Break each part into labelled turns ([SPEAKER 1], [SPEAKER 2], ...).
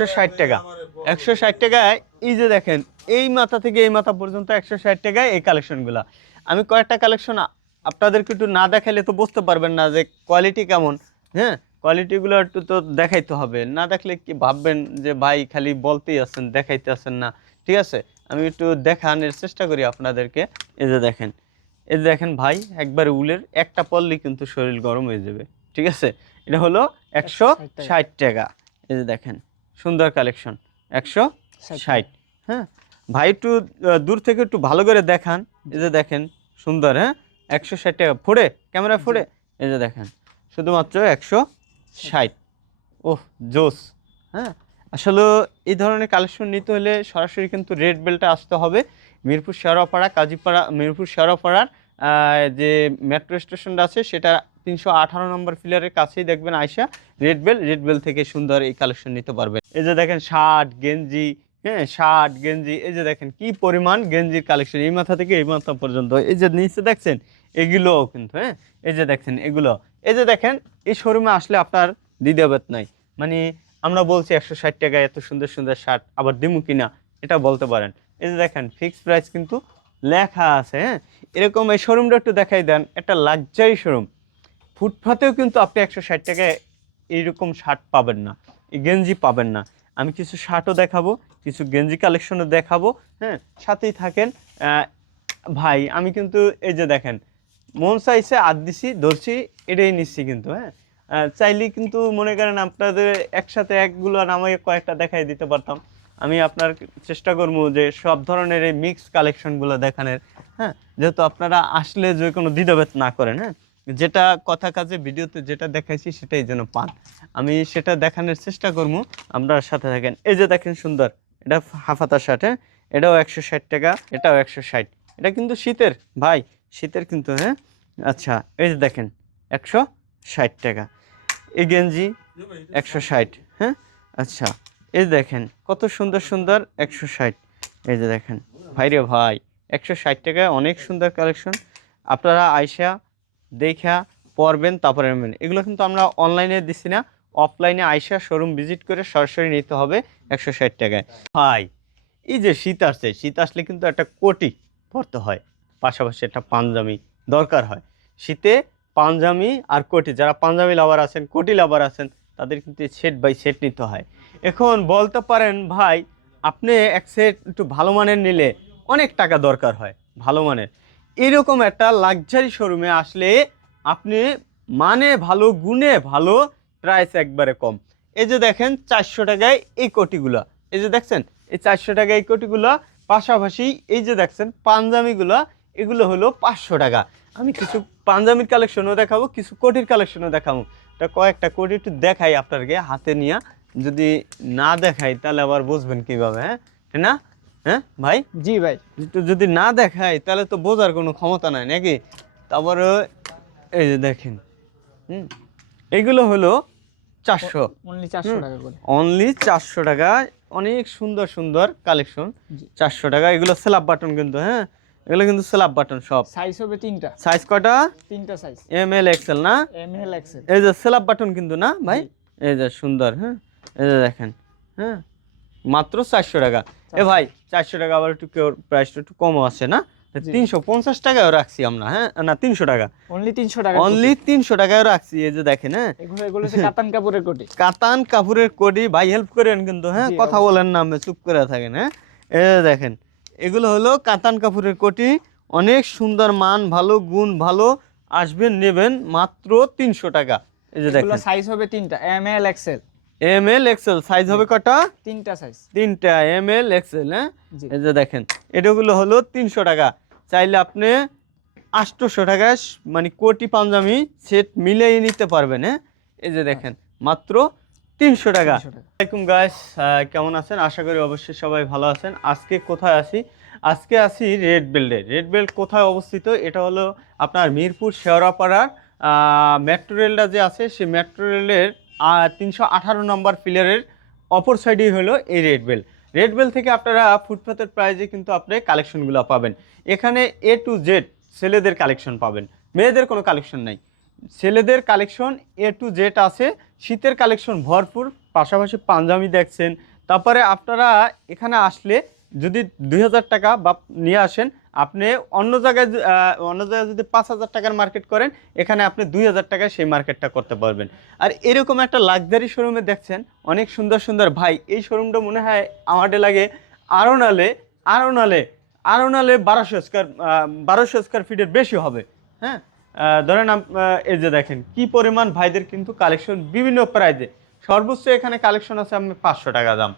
[SPEAKER 1] একশো ষাট টাকা। একশো ষাট টাকায় এই যে দেখেন এই মাথা থেকে এই মাথা পর্যন্ত একশো ষাট টাকায় এই কালেকশনগুলো। আমি কয়েকটা কালেকশন আপনাদেরকে একটু না দেখাইলে তো বুঝতে পারবেন না যে কোয়ালিটি কেমন। হ্যাঁ কোয়ালিটিগুলো একটু তো দেখাইতে হবে। না দেখলে কি ভাববেন যে ভাই খালি বলতেই আছেন দেখাইতে আছেন না। ঠিক আছে? আমি একটু দেখানোর চেষ্টা করি আপনাদেরকে। এই যে দেখেন এই যে দেখেন ভাই একবারে উলের একটা পড়লেই কিন্তু শরীর গরম হয়ে যাবে। ঠিক আছে? এটা হলো একশো ষাট টাকা। এই যে দেখেন সুন্দর কালেকশন একশো ষাট। হ্যাঁ। ভাই একটু দূর থেকে একটু ভালো করে দেখান। এই যে দেখেন সুন্দর হ্যাঁ? একশো ষাট টাকা। ফোড়ে? ক্যামেরা ফোড়ে? এই যে দেখেন শুধুমাত্র একশো ষাট। ওহ জোস। হ্যাঁ? আসলে এই ধরনের কালেকশন নিতে হলে সরাসরি কিন্তু রেড বেলটা আসতে হবে। মিরপুর শেওড়াপাড়া কাজীপাড়া মিরপুর শেওড়াপাড়ার যে মেট্রো স্টেশনটা আছে সেটা তিনশো আঠারো নম্বর ফিলারের কাছেই দেখবেন আয়সা রেড বেল রেড বেল থেকে সুন্দর এই কালেকশন নিতে পারবেন। এই যে দেখেন শার্ট গেঞ্জি হ্যাঁ শার্ট গেঞ্জি, এই যে দেখেন কি পরিমাণ গেঞ্জির কালেকশন এই মাথা থেকে এই মাথা পর্যন্ত। এই যে নিচে দেখছেন, এগুলোও কিন্তু হ্যাঁ এই যে দেখছেন এগুলো। এই যে দেখেন, এই শোরুমে আসলে আপনার দ্বিতীয়বেত নাই। মানে আমরা বলছি একশো ষাট টাকায় এত সুন্দর সুন্দর শার্ট আবার দিমু কিনা, এটা বলতে পারেন। এই যে দেখেন ফিক্সড প্রাইস কিন্তু লেখা আছে হ্যাঁ। এরকম এই শোরুমটা একটু দেখাই দেন, একটা লাক্সারি শোরুম। ফুটপাতেও কিন্তু আপনি একশো ষাট টাকায় এইরকম শার্ট পাবেন না। গেঞ্জি পাবেন না। আমি কিছু শার্টও দেখাবো, কিছু গেঞ্জি কালেকশনও দেখাবো হ্যাঁ? সাথেই থাকেন ভাই, আমি কিন্তু এই যে দেখেন, মন চাইছে আদ দিছি, ধরছি, এটাই নিচ্ছি কিন্তু হ্যাঁ? চাইলে কিন্তু মনে করেন আপনাদের একসাথে একগুলো নামাই কয়েকটা দেখাই দিতে পারতাম। আমি আপনার চেষ্টা করব যে সব ধরনের এই মিক্স কালেকশনগুলো দেখানোর হ্যাঁ? যেহেতু আপনারা আসলে যে কোনো দ্বিধাভেদ না করেন হ্যাঁ? যেটা কথা কাজে ভিডিওতে যেটা দেখাইছি সেটাই যেন পান। আমি সেটা দেখানোর চেষ্টা করব। আপনার সাথে থাকেন। এই যে দেখেন সুন্দর। এটা হাফাতা শার্ট হ্যাঁ? এটাও একশো ষাট টাকা, এটাও একশো ষাট। এটা কিন্তু শীতের। ভাই, শীতের কিন্তু হ্যাঁ? আচ্ছা এই যে দেখেন, একশো ষাট টাকা। এই গেঞ্জি একশো ষাট হ্যাঁ? আচ্ছা এই দেখেন, কত সুন্দর সুন্দর একশো ষাট। এই যে দেখেন ভাই রে ভাই, একশো ষাট টাকায় অনেক সুন্দর কালেকশন। আপনারা আইসা দেখা, পড়বেন, তারপরে নেবেন। এগুলো কিন্তু আমরা অনলাইনে দিচ্ছি না। অফলাইনে আইসা শোরুম ভিজিট করে সরাসরি নিতে হবে একশো ষাট টাকায়। ভাই, এই যে শীত আসছে, শীত আসলে কিন্তু একটা কোটি পরতে হয়। পাশাপাশি একটা পাঞ্জাবি দরকার হয়। শীতে পাঞ্জাবি আর কোটি, যারা পাঞ্জাবি লাভার আছেন, কোটি লাভার আছেন, তাদের কিন্তু সেট বাই সেট নিতে হয়। এখন বলতে পারেন, ভাই, আপনি এক সেট একটু ভালো মানের নিলে অনেক টাকা দরকার হয়, ভালো মানের। এরকম একটা লাক্সারি শোরুমে আসলে আপনি মানে ভালো, গুণে ভালো প্রাইস একবারে কম। এই যে দেখেন চারশো টাকায় এই কোটিগুলো। এই যে দেখছেন, এই চারশো টাকা এই কোটিগুলো, পাশাপাশি এই যে দেখছেন পাঞ্জাবিগুলো, এগুলো হলো পাঁচশো টাকা। আমি কিছু পাঞ্জাবির কালেকশনও দেখাবো, কিছু কোটির কালেকশনও দেখাবো। তা কয়েকটা কোটি একটু দেখাই আপনাকে হাতে নিয়ে। যদি না দেখাই তাহলে আবার বুঝবেন কীভাবে হ্যাঁ? না? হ্যাঁ? ভাই?
[SPEAKER 2] জি ভাই।
[SPEAKER 1] যদি না দেখাই তাহলে তো বোঝার কোনো ক্ষমতা নাই নাকি? তারপরে এই যে দেখেন হুম? এগুলো হলো চারশো।
[SPEAKER 2] অনলি চারশো টাকা করে।
[SPEAKER 1] অনলি চারশো টাকা অনেক সুন্দর সুন্দর কালেকশন চারশো টাকা এগুলো স্ল্যাব বাটন কিন্তু হ্যাঁ? এগুলো কিন্তু স্ল্যাব বাটন সব।
[SPEAKER 2] সাইজ হবে তিনটা।
[SPEAKER 1] সাইজ কটা?
[SPEAKER 2] তিনটা সাইজ
[SPEAKER 1] এম এল এক্সেল না?
[SPEAKER 2] এম এল এক্সেল
[SPEAKER 1] এই যে স্ল্যাব বাটন কিন্তু না ভাই? এই যে সুন্দর হ্যাঁ? এই যে দেখেন হ্যাঁ? মাত্র চারশো টাকা। এ ভাই চারশো টাকা আবার একটু প্রাইসটা একটু কমও আছে না? তিনশো পঞ্চাশ টাকাও রাখছি আমরা হ্যাঁ? না তিনশো টাকা।
[SPEAKER 2] অনলি তিনশো টাকা
[SPEAKER 1] অনলি তিনশো টাকাও রাখছি এই যে দেখেন হ্যাঁ?
[SPEAKER 2] কাতান কাপড়ের কোটি।
[SPEAKER 1] কাতান কাপুরের কোডি ভাই হেল্প করেন কিন্তু হ্যাঁ? কথা বলেন না আমি চুপ করে থাকেন হ্যাঁ? এই দেখেন এগুলো হলো কাতান কাপুরের কোটি। অনেক সুন্দর মান ভালো গুণ ভালো আসবেন নেবেন মাত্র তিনশো টাকা। এই যে দেখেন।
[SPEAKER 2] সাইজ হবে তিনটা M L XL
[SPEAKER 1] M L XL size হবে কটা?
[SPEAKER 2] তিনটা সাইজ
[SPEAKER 1] তিনটা এম এল এক্সেল হ্যাঁ? এই যে দেখেন এটাগুলো হলো তিনশো টাকা। চাইলে আপনি আটশোশো টাকায় মানে কোটি পাঞ্জাবি সেট মিলিয়ে নিতে পারবেন হ্যাঁ? এই যে দেখেন মাত্র তিনশো টাকা।
[SPEAKER 2] 300 টাকা।
[SPEAKER 1] আসসালামাইকুম গাইস কেমন আছেন? আশা করি অবশ্যই সবাই ভালো আছেন। আজকে কোথায় আসি আজকে আসি রেড বেল্টে রেড বেল্ট কোথায় অবস্থিত? এটা হলো আপনার মিরপুর শেওড়াপাড়ার মেট্রো রেলটা যে আছে সেই মেট্রো রেলের তিনশো আঠারো নম্বর পিলারের অপর সাইডেই হলো এই রেড বেল রেড বেল থেকে আপনারা ফুটপাতের প্রাইজে কিন্তু আপনি কালেকশনগুলো পাবেন। এখানে এ টু জেড ছেলেদের কালেকশন পাবেন। মেয়েদের কোনো কালেকশন নাই। ছেলেদের কালেকশন এ টু জেড আছে। শীতের কালেকশন ভরপুর। পাশাপাশি পাঞ্জাবি দেখছেন। তারপরে আপনারা এখানে আসলে যদি দুই হাজার টাকা বা নিয়ে আসেন আপনি অন্য জায়গায় অন্য জায়গায় যদি পাঁচ হাজার টাকার মার্কেট করেন, এখানে আপনি দুই হাজার টাকায় সেই মার্কেটটা করতে পারবেন। আর এরকম একটা লাক্সারি শোরুমে দেখছেন, অনেক সুন্দর সুন্দর ভাই, এই শোরুমটা মনে হয় আমাদের লাগে আরও নালে আরও নালে আরও নালে বারোশো স্কোয়ার বারোশো স্কোয়ার ফিটের বেশি হবে। হ্যাঁ? ধরেন এই যে দেখেন, কি পরিমাণ ভাইদের কিন্তু কালেকশন বিভিন্ন প্রাইজে সর্বোচ্চ এখানে কালেকশন আছে আমি পাঁচশো টাকা দাম,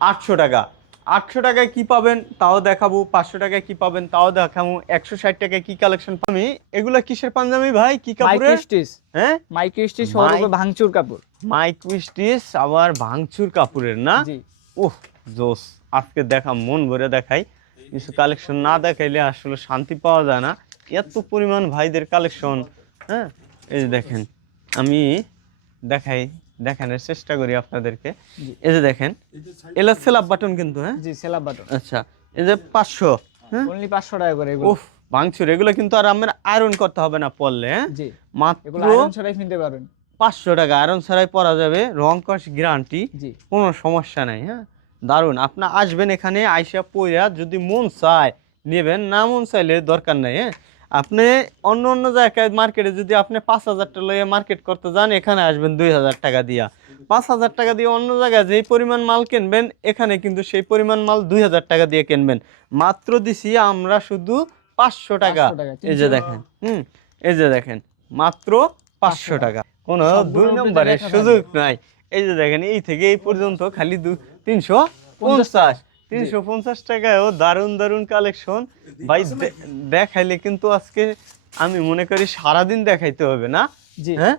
[SPEAKER 1] আটশো টাকা। আটশো টাকায় কি পাবেন তাও দেখাবো পাঁচশো টাকায় কি পাবেন তাও দেখাবো একশো ষাট টাকায় কি কালেকশন আমি এগুলা কিসের পাঞ্জাবি ভাই? কি কাপড়ের? হ্যাঁ?
[SPEAKER 2] মাইক্রো স্টিচ ভাঙচুর কাপড়।
[SPEAKER 1] মাইকুইস্টিস আবার ভাঙচুর কাপড়ের না? ওহ জোস। আজকে দেখা মন ভরে দেখাই। কিছু কালেকশন না দেখাইলে আসলে শান্তি পাওয়া যায় না। এত পরিমাণ ভাইদের কালেকশন হ্যাঁ? এই দেখেন আমি দেখাই। দেখানোর চেষ্টা করি আপনাদেরকে। এই যে দেখেন এলা সেলাপ বাটন কিন্তু হ্যাঁ?
[SPEAKER 2] জি সেলাপ বাটন।
[SPEAKER 1] আচ্ছা এই যে পাঁচশো হ্যাঁ?
[SPEAKER 2] অনলি পাঁচশো টাকা করে এগুলো।
[SPEAKER 1] উফ ভাঙচুর এগুলো কিন্তু আর আমার আয়রন করতে হবে না পড়লে হ্যাঁ?
[SPEAKER 2] জি।
[SPEAKER 1] মাত্র
[SPEAKER 2] এগুলো আয়রন ছাড়াই কিনতে পারবেন।
[SPEAKER 1] পাঁচশো টাকা আয়রন ছাড়াই পরা যাবে রং কস গ্যারান্টি
[SPEAKER 2] জি।
[SPEAKER 1] কোনো সমস্যা নাই হ্যাঁ? দারুণ আপনার আসবেন এখানে আইসা পইরা যদি মন চায় নেবেন না মন চাইলে দরকার নাই হ্যাঁ? আপনি অন্য অন্য জায়গায় মার্কেটে যদি আপনি পাঁচ হাজার টাকা লইয়ে মার্কেট করতে যান এখানে আসবেন দুই হাজার টাকা দিয়া। পাঁচ হাজার টাকা দিয়ে অন্য জায়গায় যেই পরিমাণ মাল কিনবেন এখানে কিন্তু সেই পরিমাণ মাল দুই হাজার টাকা দিয়ে কিনবেন। মাত্র দিছি আমরা শুধু পাঁচশো টাকা। এই যে দেখেন হুম এই যে দেখেন মাত্র পাঁচশো টাকা। কোনো দুই নম্বরের সুযোগ নাই। এই যে দেখেন এই থেকে এই পর্যন্ত খালি দু তিনশো পঞ্চাশ। তিনশো পঞ্চাশ টাকায়ও দারুণ দারুণ কালেকশন ভাই দেখাইলে কিন্তু আজকে আমি মনে করি সারাদিন দেখাইতে হবে না?
[SPEAKER 2] জি।
[SPEAKER 1] হ্যাঁ?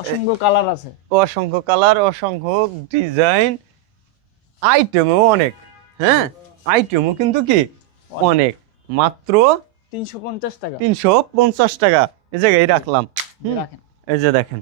[SPEAKER 2] অসংখ্য কালার আছে।
[SPEAKER 1] অসংখ্য কালার অসংখ্য ডিজাইন আইটেমও অনেক। হ্যাঁ? আইটেমও কিন্তু কি? অনেক। মাত্র
[SPEAKER 2] তিনশো পঞ্চাশ টাকা।
[SPEAKER 1] তিনশো পঞ্চাশ টাকা। এই জায়গায় রাখলাম। এই যে দেখেন।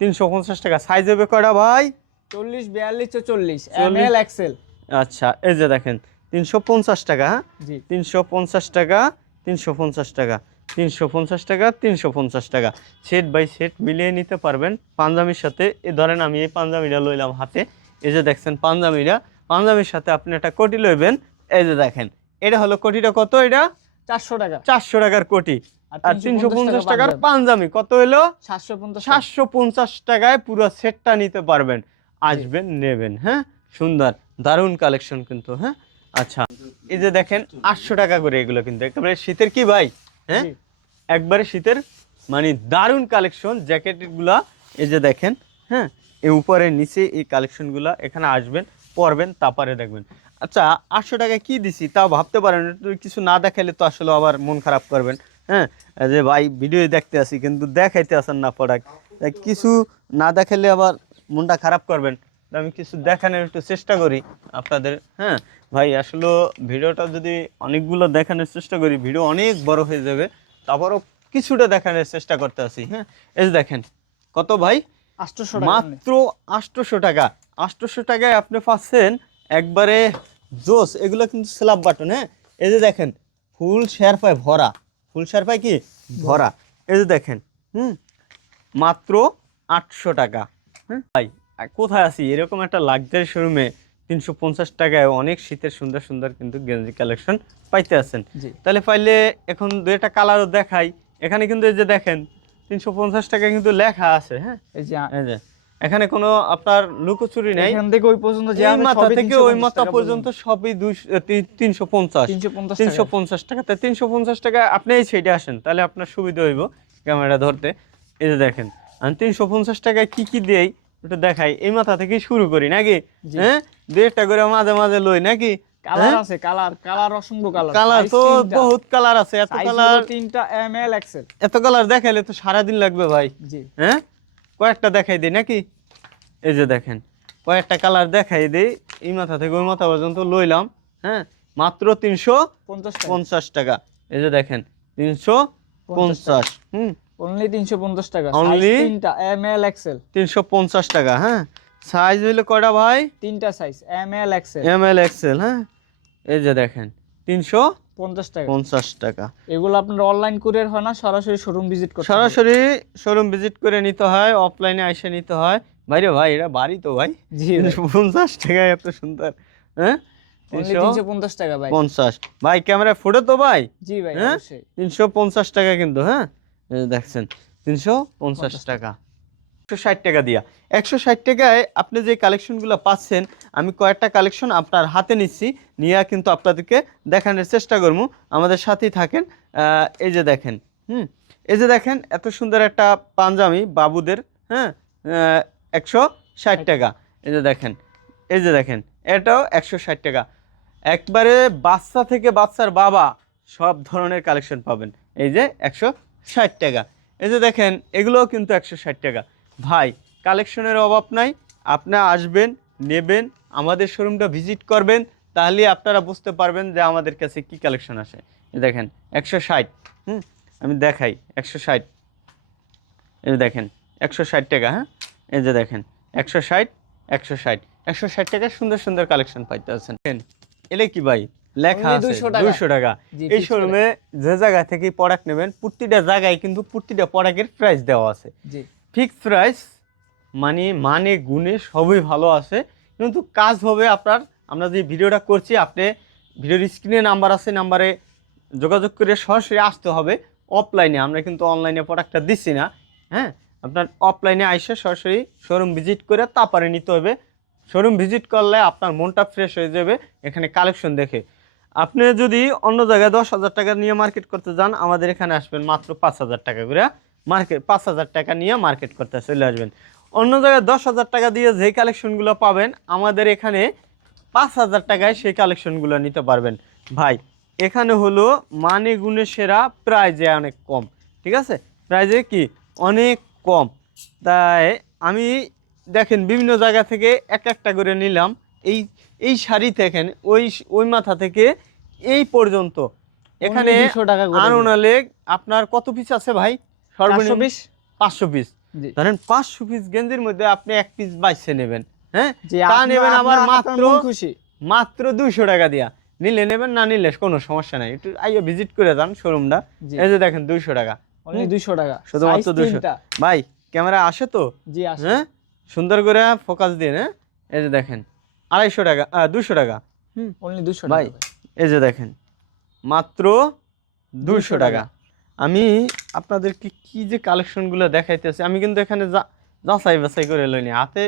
[SPEAKER 1] তিনশো পঞ্চাশ টাকা। সাইজ হবে কয়টা ভাই?
[SPEAKER 2] চল্লিশ বিয়াল্লিশ চল্লিশ। এম এল এক্সেল
[SPEAKER 1] আচ্ছা এই যে দেখেন তিনশো পঞ্চাশ টাকা হ্যাঁ?
[SPEAKER 2] জি।
[SPEAKER 1] তিনশো পঞ্চাশ টাকা তিনশো পঞ্চাশ টাকা তিনশো পঞ্চাশ টাকা তিনশো পঞ্চাশ টাকা। সেট বাই সেট মিলিয়ে নিতে পারবেন পাঞ্জাবির সাথে। এ ধরেন আমি এই পাঞ্জাবিটা লইলাম হাতে। এই যে দেখছেন পাঞ্জাবিটা। পাঞ্জাবির সাথে আপনি একটা কোটি লইবেন। এই যে দেখেন এটা হলো কোটিটা কত এটা?
[SPEAKER 2] চারশো টাকা।
[SPEAKER 1] চারশো টাকার কোটি। আর তিনশো পঞ্চাশ টাকার পাঞ্জাবি কত হলো?
[SPEAKER 2] সাতশো পঞ্চাশ
[SPEAKER 1] সাতশো পঞ্চাশ টাকায় পুরো সেটটা নিতে পারবেন। আসবেন নেবেন হ্যাঁ? সুন্দর। দারুণ কালেকশন কিন্তু হ্যাঁ? আচ্ছা এই যে দেখেন আটশো টাকা করে এগুলো কিন্তু। একেবারে শীতের কি ভাই? হ্যাঁ? একবারে শীতের মানে দারুণ কালেকশন জ্যাকেটগুলা এই যে দেখেন হ্যাঁ? এই উপরে নিচে এই কালেকশনগুলা এখানে আসবেন পরবেন তারপরে দেখবেন। আচ্ছা আটশো টাকা কি দিছি? তাও ভাবতে পারেন কিছু না দেখাইলে তো আসলে আবার মন খারাপ করবেন হ্যাঁ? যে ভাই ভিডিও দেখতে আসি কিন্তু দেখাইতে আসেন না প্রোডাক্ট কিছু না দেখাইলে আবার মনটা খারাপ করবেন। আমি কিছু দেখানোর একটু চেষ্টা করি আপনাদের হ্যাঁ? ভাই আসলে ভিডিওটা যদি অনেকগুলো দেখানোর চেষ্টা করি ভিডিও অনেক বড় হয়ে যাবে তারপরও কিছুটা দেখানোর চেষ্টা করতে আসি হ্যাঁ? এই দেখেন কত ভাই?
[SPEAKER 2] টাকা
[SPEAKER 1] মাত্র আটশোশো টাকা। আটশোশো টাকায় আপনি পাচ্ছেন একবারে জোস এগুলো কিন্তু স্ল্যাব বাটন হ্যাঁ? এই যে দেখেন ফুল শেরপায় ভরা। ফুল শেরপায় কি? ভরা। এই যে দেখেন হুম? মাত্র আটশো টাকা হ্যাঁ? ভাই কোথায় আছি? এরকম একটা লাক্সারি শোরুমে তিনশো পঞ্চাশ টাকায় অনেক শীতের সুন্দর সুন্দর কিন্তু গেঞ্জি কালেকশন পাইতে আছেন। তাহলে পাইলে এখন দু একটা কালারও দেখাই। এখানে কিন্তু এই যে দেখেন তিনশো পঞ্চাশ টাকা কিন্তু লেখা আছে হ্যাঁ?
[SPEAKER 2] এই যে
[SPEAKER 1] এখানে কোনো আপনার লুকোচুরি নেই।
[SPEAKER 2] এখান থেকে ওই পর্যন্ত যে
[SPEAKER 1] মাথা থেকে ওই মাথা পর্যন্ত। সবই তিনশো পঞ্চাশ।
[SPEAKER 2] তিনশো পঞ্চাশ
[SPEAKER 1] তিনশো পঞ্চাশ টাকা। তাই তিনশো পঞ্চাশ টাকা আপনি এই সাইডে আসেন তাহলে আপনার সুবিধা হইব। ক্যামেরা ধরতে। এই যে দেখেন আমি তিনশো পঞ্চাশ টাকায় কি কি দেই? একটু দেখাই। এই মাথা থেকে শুরু করি নাকি? হ্যাঁ? দু একটা করে মাঝে মাঝে লই নাকি?
[SPEAKER 2] কালার আছে কালার কালার অসংখ্য কালার
[SPEAKER 1] কালার তো বহুত কালার আছে এত কালার
[SPEAKER 2] তিনটা এম এল এক্সেল
[SPEAKER 1] এত কালার দেখাইলে তো লাগবে ভাই।
[SPEAKER 2] জি।
[SPEAKER 1] হ্যাঁ? কয়েকটা দেখাই দিই নাকি? এই যে দেখেন কয়েকটা কালার দেখাই দিই। এই মাথা থেকে ওই মাথা পর্যন্ত লইলাম হ্যাঁ? মাত্র তিনশো
[SPEAKER 2] পঞ্চাশ টাকা।
[SPEAKER 1] এই যে দেখেন তিনশো পঞ্চাশ। হুম?
[SPEAKER 2] অনলি তিনশো পঞ্চাশ টাকা।
[SPEAKER 1] Only?
[SPEAKER 2] Size তিনটা এম এল এক্সেল
[SPEAKER 1] তিনশো পঞ্চাশ টাকা হ্যাঁ? সাইজ হইলে কয়টা ভাই?
[SPEAKER 2] তিনটা size M L XL
[SPEAKER 1] M L XL হ্যাঁ? এই যে দেখেন তিনশো
[SPEAKER 2] পঞ্চাশ টাকা।
[SPEAKER 1] পঞ্চাশ টাকা।
[SPEAKER 2] এগুলো আপনার অনলাইন কুরিয়ার হয় না সরাসরি শোরুম ভিজিট করতে
[SPEAKER 1] সরাসরি শোরুম ভিজিট করে নিতে হয় অফলাইনে এসে নিতে হয়। ভাইরে ভাই এটা বাড়ি তো ভাই।
[SPEAKER 2] জি
[SPEAKER 1] তিনশো পঞ্চাশ টাকা এত সুন্দর হ্যাঁ?
[SPEAKER 2] টাকা ভাই।
[SPEAKER 1] পঞ্চাশ। ভাই ক্যামেরায় ফোটো তো ভাই?
[SPEAKER 2] জি ভাই
[SPEAKER 1] হ্যাঁ? তিনশো পঞ্চাশ টাকা কিন্তু হ্যাঁ? দেখছেন তিনশো পঞ্চাশ টাকা। একশো ষাট টাকা দিয়া। একশো ষাট টাকায় আপনি যে কালেকশনগুলো পাচ্ছেন আমি কয়েকটা কালেকশন আপনার হাতে নিচ্ছি নিয়ে কিন্তু আপনাদেরকে দেখানোর চেষ্টা করব। আমাদের সাথেই থাকেন। এই যে দেখেন হুম এই যে দেখেন এত সুন্দর একটা পাঞ্জাবি বাবুদের হ্যাঁ একশো ষাট টাকা। এই যে দেখেন এই যে দেখেন এটাও একশো ষাট টাকা। একবারে বাচ্চা থেকে বাচ্চার বাবা সব ধরনের কালেকশন পাবেন। এই যে একশো ষাট টাকা। এই যে দেখেন, এগুলোও কিন্তু একশো ষাট টাকা। ভাই কালেকশনের অভাব নাই। আপনি আসবেন, নেবেন, আমাদের শোরুমটা ভিজিট করবেন, তাহলে আপনারা বুঝতে পারবেন যে আমাদের কাছে কি কালেকশন আসে। দেখেন, একশো ষাট, হুম? আমি দেখাই, একশো ষাট। এই যে দেখেন, একশো ষাট টাকা হ্যাঁ? এই যে দেখেন, একশো ষাট একশো ষাট। একশো ষাট টাকা সুন্দর সুন্দর কালেকশন পাইতে আছেন। এলে কি ভাই? লেখা আছে
[SPEAKER 2] 200 টাকা।
[SPEAKER 1] দুইশো টাকা। এই শোরুমে যে জায়গা থেকে প্রোডাক্ট নেবেন প্রতিটা জায়গায় কিন্তু প্রতিটা প্রোডাক্টের প্রাইস দেওয়া আছে।
[SPEAKER 2] জি।
[SPEAKER 1] ফিক্সড প্রাইস মানে মানে গুণে সবই ভালো আছে। কিন্তু কাজ হবে আপনার আমরা যে ভিডিওটা করছি আপনি ভিডিওর স্ক্রিনে নাম্বার আছে নাম্বারে যোগাযোগ করে সরাসরি আসতে হবে। অফলাইনে আমরা কিন্তু অনলাইনে প্রোডাক্টটা দিচ্ছি না। হ্যাঁ? আপনার অফলাইনে আইসে সরাসরি শোরুম ভিজিট করে তারপরে নিতে হবে। শোরুম ভিজিট করলে আপনার মনটা ফ্রেশ হয়ে যাবে এখানে কালেকশন দেখে। আপনি যদি অন্য জায়গায় দশ হাজার টাকা নিয়ে মার্কেট করতে যান, আমাদের এখানে আসবেন মাত্র পাঁচ হাজার টাকা করে। মার্কেট পাঁচ হাজার টাকা নিয়ে মার্কেট করতে চলে আসবেন। অন্য জায়গায় দশ হাজার টাকা দিয়ে যে কালেকশনগুলো পাবেন, আমাদের এখানে পাঁচ হাজার টাকায় সেই কালেকশনগুলো নিতে পারবেন। ভাই, এখানে হলো মানে গুণে সেরা প্রাইজে অনেক কম, ঠিক আছে? প্রাইজে কি? অনেক কম। তাই আমি দেখেন বিভিন্ন জায়গা থেকে এক একটা করে নিলাম। এই এই শাড়ি দেখেন ওই ওই মাথা থেকে এই পর্যন্ত। এখানে
[SPEAKER 2] Only 200 টাকা করে
[SPEAKER 1] আনোনালে আপনার কত পিস আছে ভাই? সর্বনিম্ন
[SPEAKER 2] সর্বনিম্ন
[SPEAKER 1] পাঁচশো পিস ধরেন পাঁচশো পিস গেঞ্জির মধ্যে আপনি এক পিস বাইছে নেবেন হ্যাঁ? তা নেবেন আবার মাত্র
[SPEAKER 2] খুশি।
[SPEAKER 1] মাত্র দুইশো টাকা দিয়া। নিলে নেবেন না নিলে কোনো সমস্যা নাই। একটু আইয়া ভিজিট করে যান শোরুমটা এই যে দেখেন দুইশো টাকা।
[SPEAKER 2] 200 টাকা।
[SPEAKER 1] শুধুমাত্র
[SPEAKER 2] Size
[SPEAKER 1] 200
[SPEAKER 2] তিনটা।
[SPEAKER 1] ভাই ক্যামেরা আসে তো?
[SPEAKER 2] জি
[SPEAKER 1] হ্যাঁ? সুন্দর করে ফোকাস দিন হ্যাঁ? এই যে দেখেন। আড়াইশো টাকা দুশো টাকা। হুম
[SPEAKER 2] অনলি 200 টাকা
[SPEAKER 1] ভাই এই যে দেখেন মাত্র
[SPEAKER 2] দুশো
[SPEAKER 1] টাকা। আমি আপনাদেরকে কি যে কালেকশনগুলো দেখাইতেছি আমি কিন্তু এখানে যা- যাচাই বাছাই করে লইনি। হাতে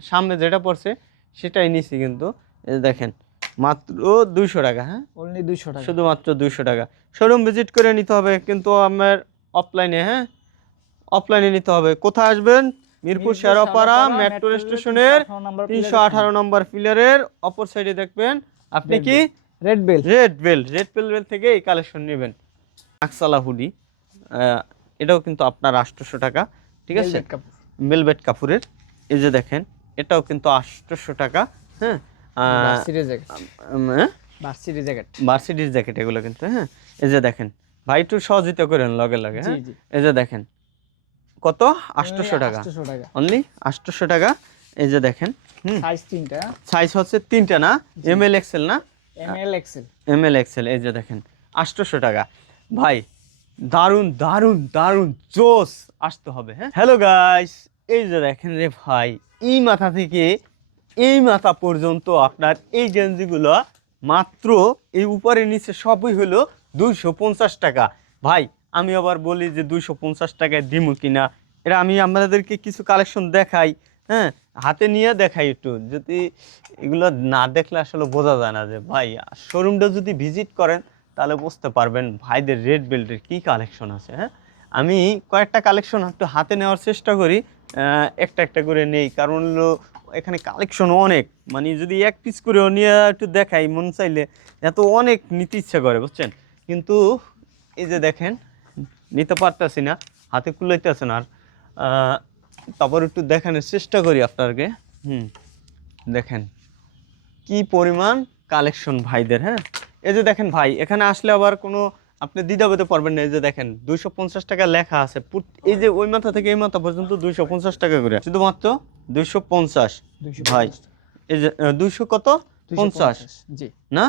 [SPEAKER 1] সামনে যেটা পড়ছে সেটাই নিছি কিন্তু। এই দেখেন মাত্র দুইশো টাকা হ্যাঁ?
[SPEAKER 2] অনলি 200 টাকা।
[SPEAKER 1] শুধুমাত্র দুইশো টাকা। শোরুম ভিজিট করে নিতে হবে কিন্তু আমার অফলাইনে হ্যাঁ? অফলাইনে নিতে হবে। কোথায় আসবেন? মিরপুর শেরাপাড়া মেট্রো স্টেশনের তিনশো আঠারো নম্বর পিলারের অপর সাইডে দেখবেন আপনি কি?
[SPEAKER 2] Red bell.
[SPEAKER 1] Red bell. Red bell bell থেকে এই কালেকশন নেবেন। আকসালা হুডি। এটাও কিন্তু আপনার আটশোশো টাকা ঠিক আছে? বেলভেট কাপুরের এই যে দেখেন এটাও কিন্তু আটশোশো টাকা হ্যাঁ?
[SPEAKER 2] Varsity jacket.
[SPEAKER 1] Mercedes jacket. এগুলো কিন্তু হ্যাঁ? এই যে দেখেন ভাই একটু সহযোগিতা করেন লগে লগে হ্যাঁ? এই যে দেখেন কত? আটশোশো টাকা।
[SPEAKER 2] 800 টাকা।
[SPEAKER 1] অনলি আটশোশো টাকা। এই যে দেখেন হুম।
[SPEAKER 2] সাইজ তিনটা।
[SPEAKER 1] সাইজ হচ্ছে তিনটা না? এম এল এক্সেল না?
[SPEAKER 2] M L XL
[SPEAKER 1] M L XL এই যে দেখেন আটশোশো টাকা। ভাই দারুণ দারুণ দারুণ জোস আসতে হবে হ্যাঁ? হ্যালো গাইস এই যে দেখেন রে ভাই এই মাথা থেকে এই মাথা পর্যন্ত আপনার এই গেঞ্জিগুলো মাত্র এই উপরে নিচে সবই হলো দুইশো পঞ্চাশ টাকা। ভাই আমি আবার বলি যে দুইশো পঞ্চাশ টাকায় দিমু কিনা। এটা আমি আপনাদেরকে কিছু কালেকশন দেখাই হ্যাঁ? হাতে নিয়ে দেখাই একটু। যদি এগুলো না দেখলে আসলে বোঝা যায় না যে, ভাই শোরুমটা যদি ভিজিট করেন, তাহলে বুঝতে পারবেন ভাইদের রেড বেল্টের কী কালেকশন আছে হ্যাঁ? আমি কয়েকটা কালেকশন একটু হাতে নেওয়ার চেষ্টা করি একটা একটা করে নেই। কারণ হলো এখানে কালেকশন অনেক। মানে যদি এক পিস করেও নিয়ে একটু দেখাই, মন চাইলে, এত অনেক নিতে ইচ্ছা করে, বুঝছেন? কিন্তু এই যে দেখেন নিতে পারতেছি না হাতে কুলাইতেছে না আর তারপর একটু দেখানোর চেষ্টা করি আপনাকে হুম দেখেন কি পরিমাণ কালেকশন ভাইদের হ্যাঁ? এই যে দেখেন ভাই এখানে আসলে আবার কোনো আপনি দ্বিধা পেতে পারবেন না এই যে দেখেন দুইশো পঞ্চাশ টাকা লেখা আছে এই যে ওই মাথা থেকে এই মাথা পর্যন্ত দুইশো পঞ্চাশ টাকা করে শুধুমাত্র দুইশো পঞ্চাশ।
[SPEAKER 2] 250
[SPEAKER 1] ভাই এই যে দুইশো কত? পঞ্চাশ
[SPEAKER 2] জি।
[SPEAKER 1] না।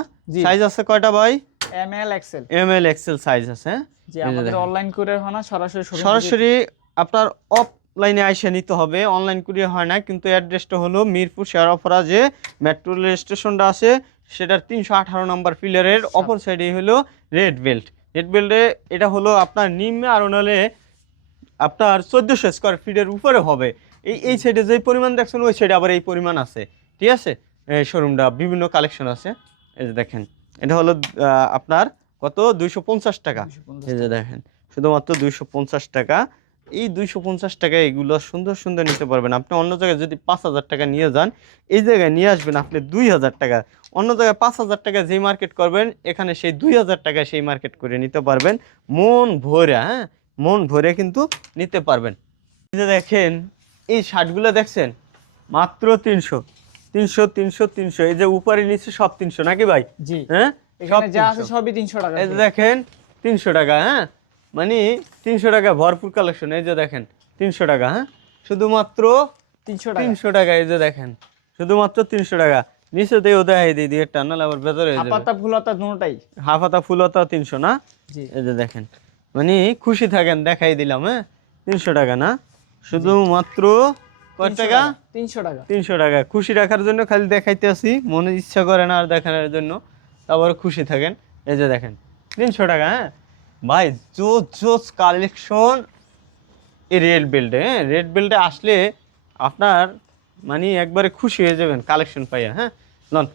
[SPEAKER 1] সাইজ আছে কয়টা ভাই?
[SPEAKER 2] M L XL
[SPEAKER 1] M L XL size আছে হ্যাঁ?
[SPEAKER 2] জি আমাদের অনলাইন কুরিয়ার হয় না সরাসরি
[SPEAKER 1] সরাসরি আপনার অফ লাইনে আইসা নিতে হবে অনলাইন কুরিয়ার হয় না কিন্তু অ্যাড্রেসটা হলো মিরপুর শেয়ার যে মেট্রো রেল স্টেশনটা আছে সেটার তিনশো আঠারো নাম্বার ফিলারের অপর সাইডে হলো রেড বেল্ট রেড বেল্টে এটা হলো আপনার নিম্নে আর নাহলে আপনার চোদ্দোশো স্কোয়ার ফিটের উপরে হবে। এই এই সাইডে যে পরিমাণ দেখছেন ওই সাইডে আবার এই পরিমাণ আছে। ঠিক আছে? শোরুমটা বিভিন্ন কালেকশন আছে। এই যে দেখেন এটা হলো আপনার কত? দুইশো পঞ্চাশ টাকা। এই যে দেখেন শুধুমাত্র দুইশো পঞ্চাশ টাকা। এই দুইশো পঞ্চাশ টাকা এগুলো সুন্দর সুন্দর নিতে পারবেন। আপনি অন্য জায়গায় যদি পাঁচ হাজার টাকা নিয়ে যান এই জায়গায় নিয়ে আসবেন আপনি দুই হাজার টাকা। অন্য জায়গায় পাঁচ হাজার টাকা যেই মার্কেট করবেন এখানে সেই দুই হাজার টাকায় সেই মার্কেট করে নিতে পারবেন। মন ভরে হ্যাঁ? মন ভরে কিন্তু নিতে পারবেন। এই যে দেখেন এই শার্টগুলো দেখছেন? মাত্র তিনশো। তিনশো তিনশো তিনশো। এই যে উপরে নিচে সব তিনশো নাকি ভাই?
[SPEAKER 2] জি।
[SPEAKER 1] হ্যাঁ?
[SPEAKER 2] যা আছে সবই তিনশো টাকা
[SPEAKER 1] এই যে দেখেন তিনশো টাকা হ্যাঁ? মানে তিনশো টাকা ভরপুর কালেকশন এই যে দেখেন তিনশো টাকা হ্যাঁ? শুধুমাত্র
[SPEAKER 2] তিনশো টাকা।
[SPEAKER 1] তিনশো টাকা এই যে দেখেন শুধুমাত্র তিনশো টাকা। নিচে দিয়ে দেখাই দিই দিয়ে টানাল আবার ভেতরে
[SPEAKER 2] আপাতা ফুলাতা
[SPEAKER 1] হাফ হাতা ফুলতা তিনশো না? এই যে দেখেন মানে খুশি থাকেন দেখাই দিলাম হ্যাঁ? তিনশো টাকা না? শুধুমাত্র কত টাকা?
[SPEAKER 2] তিনশো টাকা।
[SPEAKER 1] তিনশো টাকা। খুশি রাখার জন্য খালি দেখাইতে আসি। মনে ইচ্ছা করে না আর দেখানোর জন্য। তারপর খুশি থাকেন। এই যে দেখেন তিনশো টাকা হ্যাঁ? ভাই জোস জোস কালেকশন এই রেড বেল্টে হ্যাঁ? রেড বেল্টে আসলে আপনার মানে একবারে খুশি হয়ে যাবেন কালেকশন পাইয়া হ্যাঁ? লন